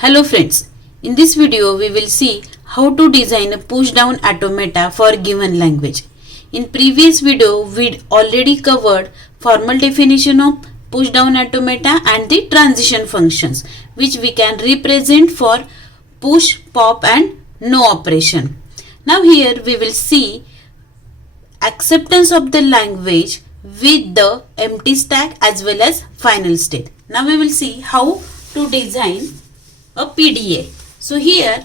Hello friends, in this video we will see how to design a push down automata for a given language. In previous video we already covered formal definition of push down automata and the transition functions which we can represent for push, pop and no operation. Now here we will see acceptance of the language with the empty stack as well as final state. Now we will see how to design a PDA. So here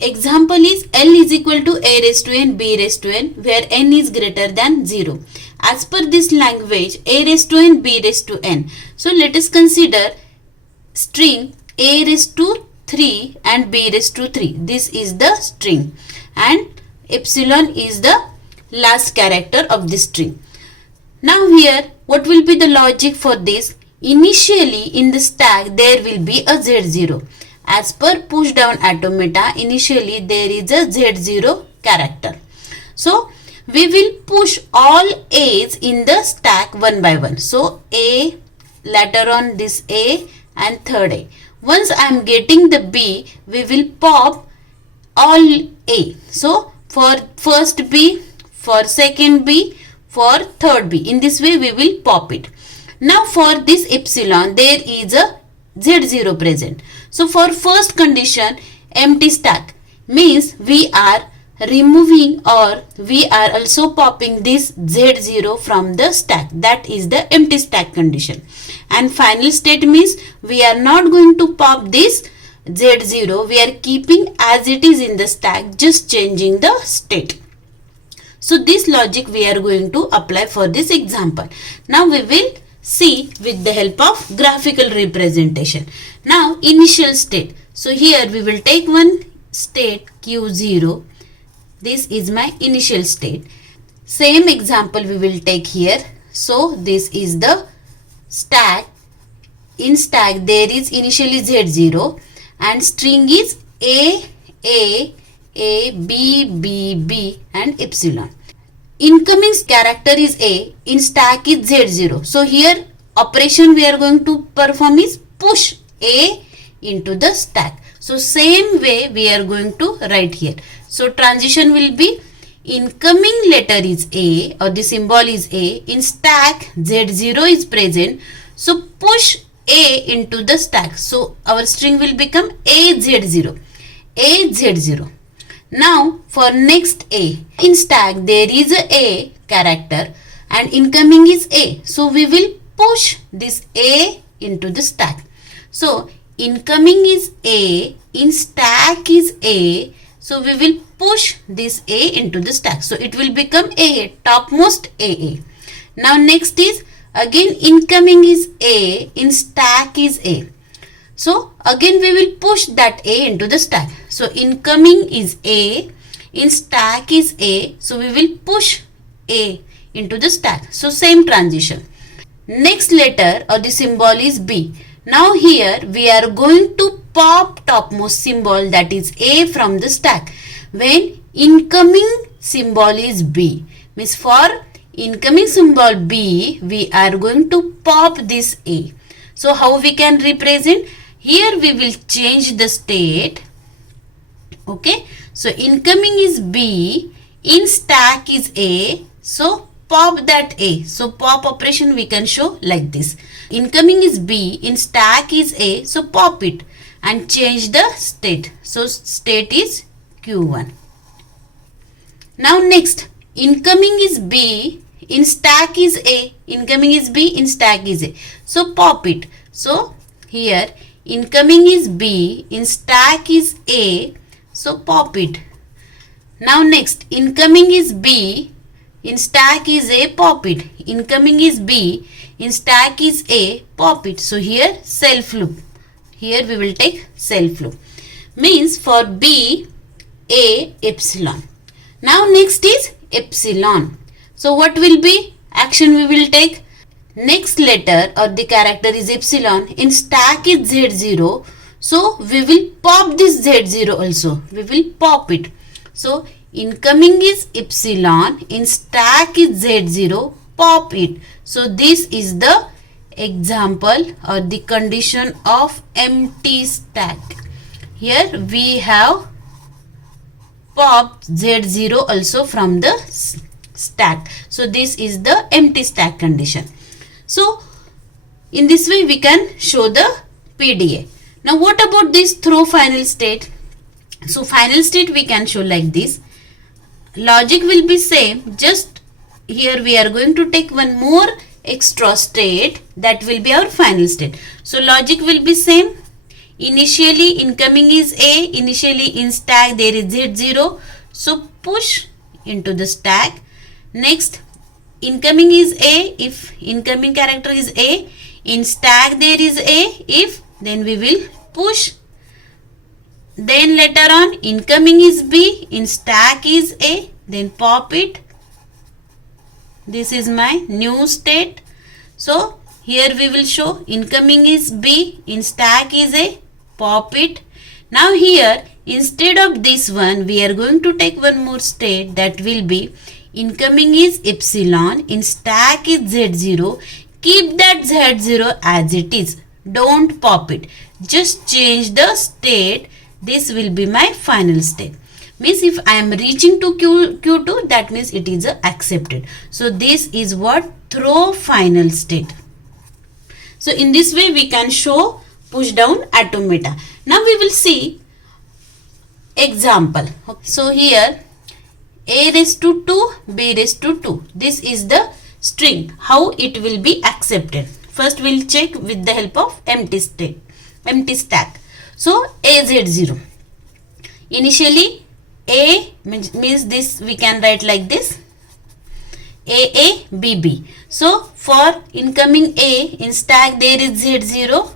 example is L is equal to A raised to n B raised to n where n is greater than 0. As per this language A raised to n B raised to n. So let us consider string A raised to 3 and B raised to 3. This is the string and epsilon is the last character of this string. Now here what will be the logic for this? Initially in the stack there will be a Z0. As per push down automata, initially there is a Z0 character. So we will push all A's in the stack one by one. So A, later on this A and third A. Once I am getting the B, we will pop all A. So for first B, for second B, for third B. In this way we will pop it. Now for this epsilon there is a Z0 present. So for first condition empty stack means we are removing or we are also popping this Z0 from the stack. That is the empty stack condition. And final state means we are not going to pop this Z0. We are keeping as it is in the stack, just changing the state. So this logic we are going to apply for this example. Now we will see with the help of graphical representation. Now initial state. So here we will take one state Q0. This is my initial state. Same example we will take here. So this is the stack. In stack there is initially Z0 and string is A, B, B, B and epsilon. Incoming character is A, in stack is Z0. So here operation we are going to perform is push A into the stack. So same way we are going to write here. So transition will be incoming letter is A or the symbol is A, in stack Z0 is present. So push A into the stack. So our string will become AZ0. AZ0. Now for next A, in stack there is a character and incoming is A. So we will push this A into the stack. So incoming is A, in stack is A. So we will push this A into the stack. So it will become A, topmost AA. Now next is again incoming is A, in stack is A. So again we will push that A into the stack. So incoming is A, in stack is A. So we will push A into the stack. So same transition. Next letter or the symbol is B. Now here we are going to pop topmost symbol, that is A, from the stack when incoming symbol is B. Means for incoming symbol B we are going to pop this A. So how we can represent? Here we will change the state. Okay. So incoming is B, in stack is A. So pop that A. So pop operation we can show like this. Incoming is B, in stack is A. So pop it and change the state. So state is Q1. Now next, incoming is B, in stack is A. Incoming is B, in stack is A. So pop it. So here incoming is B, in stack is A. So pop it. Now next, incoming is B, in stack is A, pop it. Incoming is B, in stack is A, pop it. So here self loop. Here we will take self loop. Means for B, A, epsilon. Now next is epsilon. So what will be action we will take? Next letter or the character is epsilon, in stack is Z0. So we will pop this Z0 also. We will pop it. So incoming is epsilon, in stack is Z0, pop it. So this is the example or the condition of empty stack. here we have popped Z0 also from the stack. So this is the empty stack condition. So in this way we can show the PDA. Now what about this throw final state? So final state we can show like this. Logic will be same, just here we are going to take one more extra state, that will be our final state. So logic will be same. Initially incoming is A, initially in stack there is Z0, so push into the stack. Next incoming is A, if incoming character is A, in stack there is A, if, then we will push. Then later on incoming is B, in stack is A, then pop it. This is my new state. So here we will show incoming is B, in stack is A, pop it. Now here instead of this one we are going to take one more state, that will be incoming is epsilon, in stack is Z0. Keep that Z0 as it is, don't pop it, just change the state. This will be my final state. Means if I am reaching to Q2, that means it is accepted. So this is what throw final state. So in this way we can show push down automata. Now we will see example. So here A raised to 2, B raised to 2. This is the string, how it will be accepted. First we will check with the help of empty stack. So AZ0. Initially A means this we can write like this, AA, BB. So for incoming A, in stack there is Z0.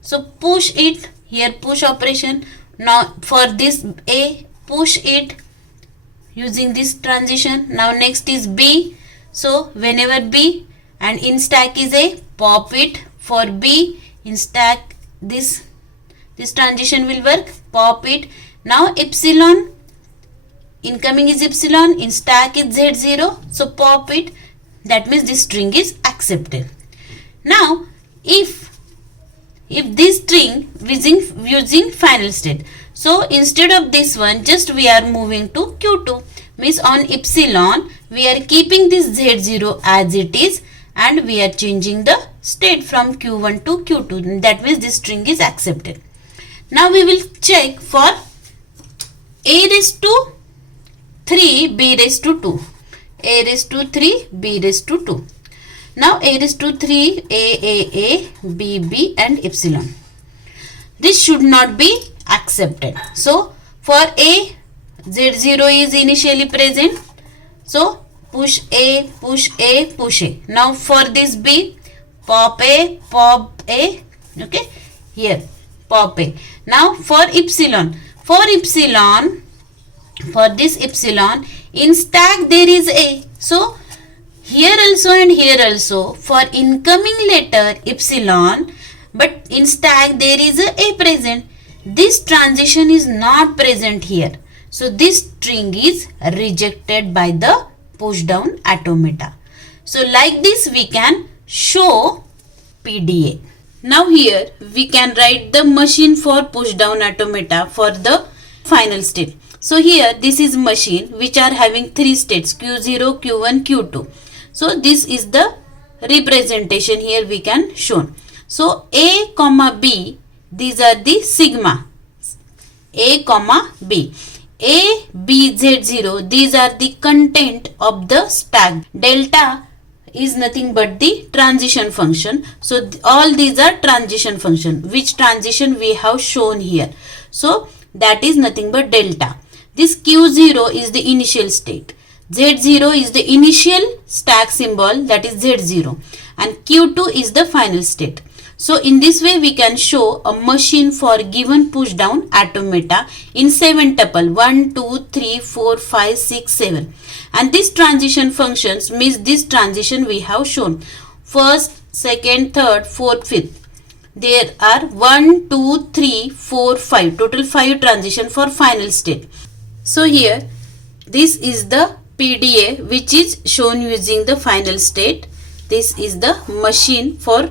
So push it, here push operation. Now for this A, push it using this transition. Now next is B. So whenever B and in stack is A, pop it. For B, in stack this transition will work, pop it. Now epsilon, incoming is epsilon, in stack is Z0, so pop it. That means this string is accepted. Now if this string using final state, so instead of this one, just we are moving to Q2. Means on epsilon we are keeping this Z0 as it is and we are changing the state from Q1 to Q2. That means this string is accepted. Now we will check for A raised to 3, B raised to 2. A raised to 3, B raised to 2. Now A raised to 3, A, B, B and epsilon. This should not be accepted. So for A, Z0 is initially present. So push A, push A, push A. Now for this B, pop A, okay, here pop A. Now for epsilon, for this epsilon, in stack there is A. So here also and here also, for incoming letter epsilon, but in stack there is a present. This transition is not present here. So this string is rejected by the push down automata. So like this we can show PDA. Now here we can write the machine for push down automata for the final state. So here this is machine which are having 3 states, Q0, Q1, Q2. So this is the representation here we can show. So A comma B, these are the sigma, A comma B. A, B, Z0, these are the content of the stack. Delta is nothing but the transition function. So all these are transition function, which transition we have shown here. So that is nothing but delta. This Q0 is the initial state. Z0 is the initial stack symbol, that is Z0, and Q2 is the final state. So in this way we can show a machine for given push down automata in 7 tuple 1, 2, 3, 4, 5, 6, 7. And this transition functions means this transition we have shown. First, second, third, fourth, fifth. There are 1, 2, 3, 4, 5. Total 5 transition for final state. So here this is the PDA which is shown using the final state. This is the machine for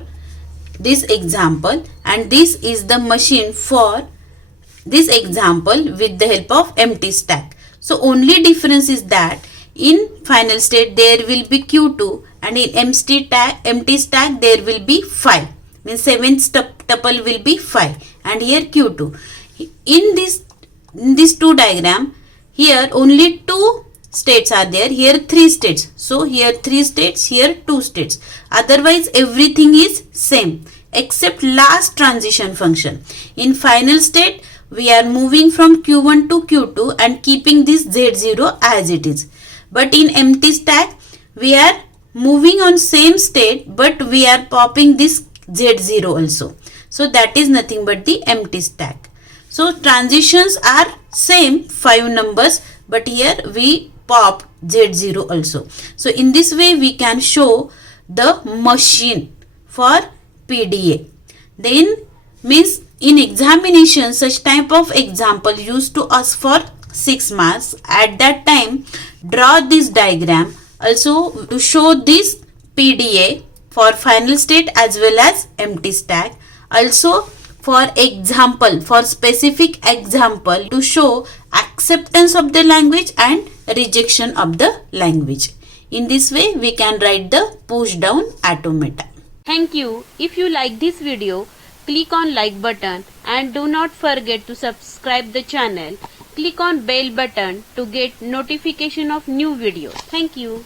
this example and this is the machine for this example with the help of empty stack. So only difference is that in final state there will be Q2 and in empty stack there will be 5. Means 7th tuple will be 5 and here Q2. In this two diagram, here only 2 states are there, here 3 states. So here 3 states, here 2 states. Otherwise everything is same except last transition function. In final state we are moving from Q1 to Q2 and keeping this Z0 as it is. But in empty stack we are moving on same state but we are popping this Z0 also. So that is nothing but the empty stack. So transitions are same 5 numbers but here we pop Z0 also. So in this way we can show the machine for PDA. Then means in examination such type of example used to ask for 6 marks. At that time draw this diagram also to show this PDA for final state as well as empty stack. Also for example, for specific example to show acceptance of the language and rejection of the language. In this way we can write the push down automata. Thank you. If you like this video, click on like button and do not forget to subscribe the channel. Click on bell button to get notification of new videos. Thank you.